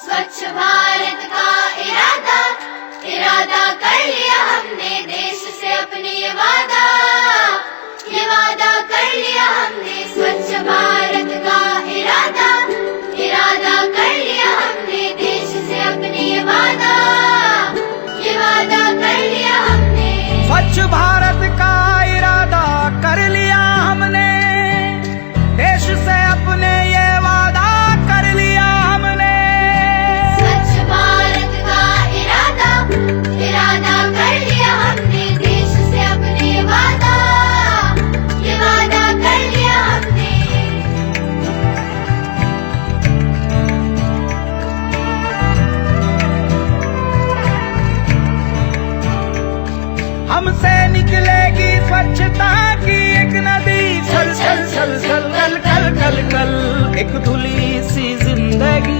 स्वच्छ भारत का इरादा इरादा कर लिया हमने, देश से अपने ये वादा कर लिया हमने। स्वच्छ भारत का इरादा इरादा कर लिया हमने, देश से अपने ये वादा कर लिया हमने। स्वच्छ भारत का इरादा कर लिया हमने, देश से अपने ये वादा कर लिया हमने। स्वच्छ भारत का इरादा इरादा कर लिया हमने, देश से अपने ये वादा कर लिया हमने। हमसे निकलेगी स्वच्छता की एक नदी, छल छल छल छल कल कल कल कल एक धुली सी जिंदगी।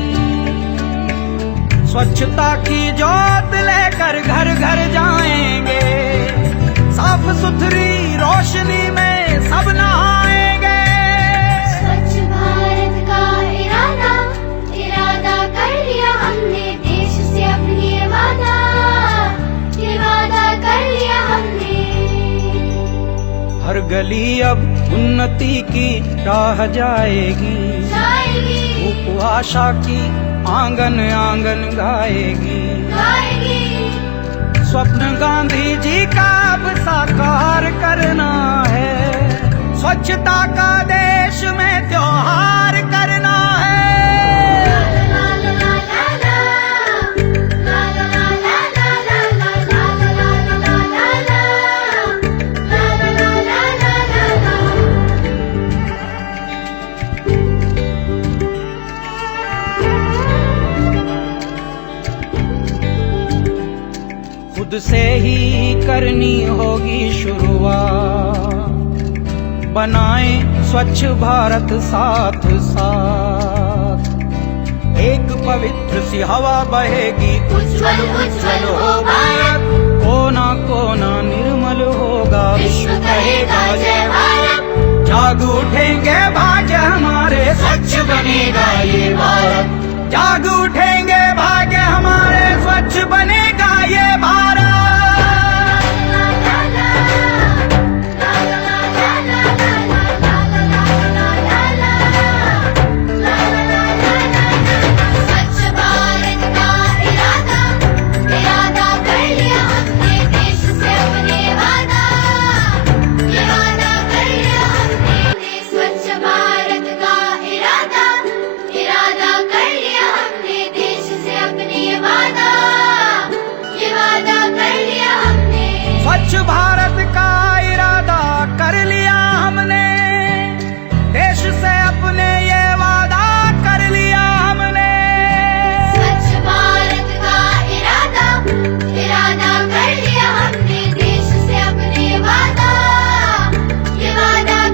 स्वच्छता की जोत लेकर घर घर जाएंगे, साफ सुथरी रोशनी में सब नहाएंगे। स्वच्छ भारत का इरादा इरादा कर लिया हमने, देश से अपनी ये वादा कर लिया हमने। हर गली अब उन्नति की राह जाएगी, धूप आशा की आंगन आंगन गाएगी। स्वप्न गांधी जी का अब साकार करना है, स्वच्छता का देश में त्योहार करना है। खुद से ही करनी होगी शुरुआत, बनाएं स्वच्छ भारत साथ साथ। एक पवित्र सी हवा बहेगी, उज्जवल उज्जवल हो भारत। कोना कोना निर्मल होगा, विश्व कहेगा जय भारत। जाग उठेंगे भाग्य हमारे, स्वच्छ बनेगा ये भारत। जाग उठेंगे भाग्य हमारे, स्वच्छ बनेगा ये भारत। स्वच्छ भारत का इरादा कर लिया हमने, देश से अपने ये वादा कर लिया हमने। स्वच्छ भारत का इरादा इरादा कर लिया हमने, देश से अपने ये वादा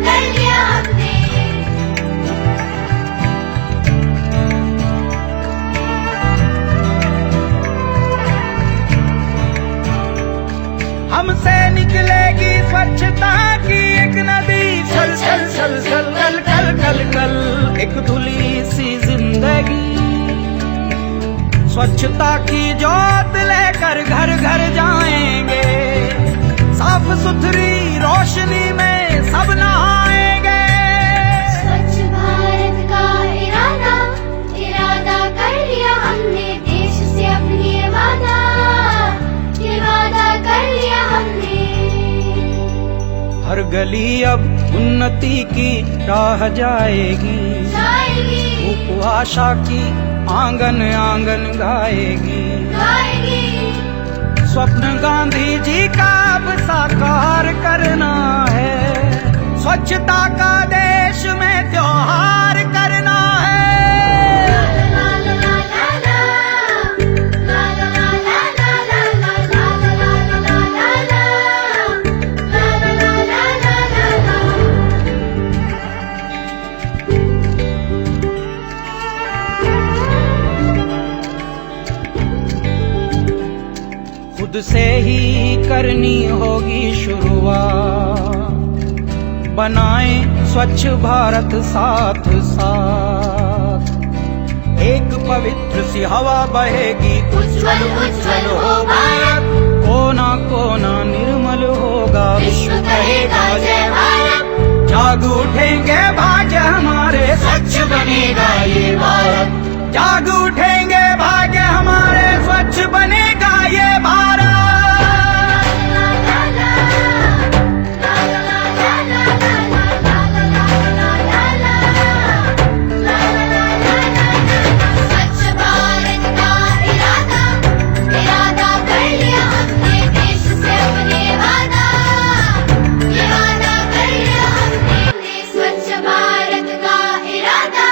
कर लिया हमने। हमसे निकलेगी स्वच्छता की एक नदी, छल छल छल छल कल कल कल कल एक धुली सी जिंदगी। स्वच्छता की जोत लेकर घर घर जाएंगे, साफ सुथरी रोशनी में सब नहाएंगे। स्वच्छ भारत का इरादा कर लिया हमने, देश से अपनी ये वादा कर लिया हमने। हर गली अब उन्नति की राह जाएगी, धूप आशा की आंगन आंगन गाएगी। स्वप्न गांधी जी का अब साकार करना है, स्वच्छता का देश में त्योहार करना है। खुद से ही करनी होगी शुरुआत, बनाएं स्वच्छ भारत साथ साथ। एक पवित्र सी हवा बहेगी, उज्ज्वल उज्ज्वल हो भारत, कोना कोना निर्मल होगा, विश्व कहेगा जय भारत। जाग उठेंगे भाग्य हमारे, स्वच्छ बनेगा ये भारत, जाग उठेंगे भाग्य हमारे, स्वच्छ बनेगा ये भारत। स्वच्छ भारत का इरादा, इरादा कर लिया हमने देश से अपने वादा, ये वादा कर लिया हमने। स्वच्छ भारत का इरादा,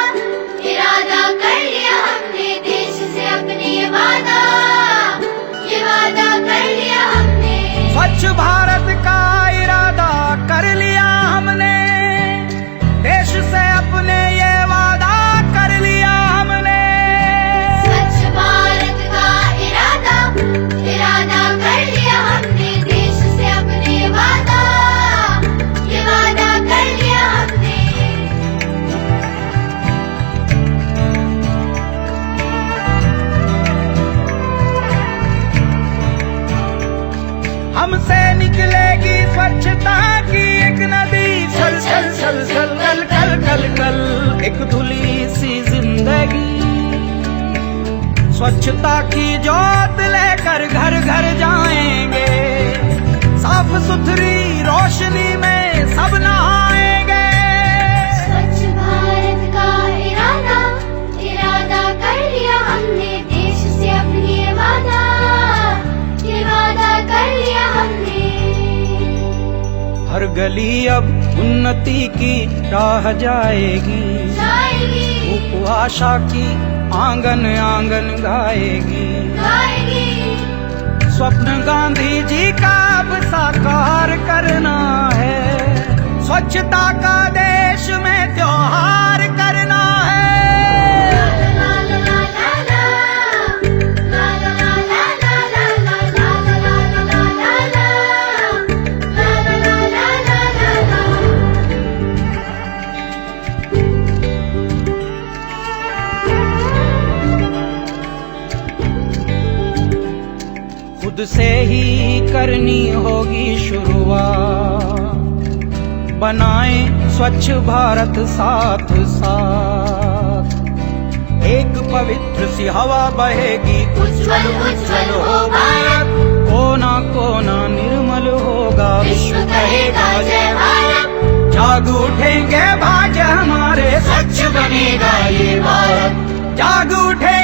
इरादा कर लिया हमने देश से अपने वादा, ये वादा कर लिया हमने। स्वच्छ भारत का इरादा कर लिया हमने, देश से अपने ये वादा कर लिया हमने। स्वच्छ भारत का इरादा, इरादा कर लिया हमने देश से अपने वादा, ये वादा कर लिया हमने। हमसे निकलेगी स्वच्छता की एक नदी, छल छल छल छल कल कल कल कल, एक धुली सी जिंदगी। स्वच्छता की जोत लेकर घर घर जाएंगे, साफ सुथरी रोशनी में सब नहाएंगे। स्वच्छ भारत का इरादा, इरादा कर लिया हमने देश से अपने वादा, ये वादा कर लिया हमने। हर गली अब उन्नति की राह जाएगी, जाएगी धूप आशा की आंगन आंगन गाएगी। गाएगी, स्वप्न गांधी जी का अब साकार करना है, स्वच्छता का देश में त्योहार करना है। ला ला ला ला ला, ला ला ला ला ला ला ला, ला ला ला ला ला ला, ला ला ला ला ला ला। खुद से ही करनी होगी शुरुआत, बनाएं स्वच्छ भारत साथ साथ। एक पवित्र सी हवा बहेगी, उज्ज्वल उज्ज्वल हो भारत, कोना कोना निर्मल होगा, विश्व कहेगा जय भारत। जाग उठेंगे भाग्य हमारे, स्वच्छ बनेगा ये भारत, जाग उठेंगे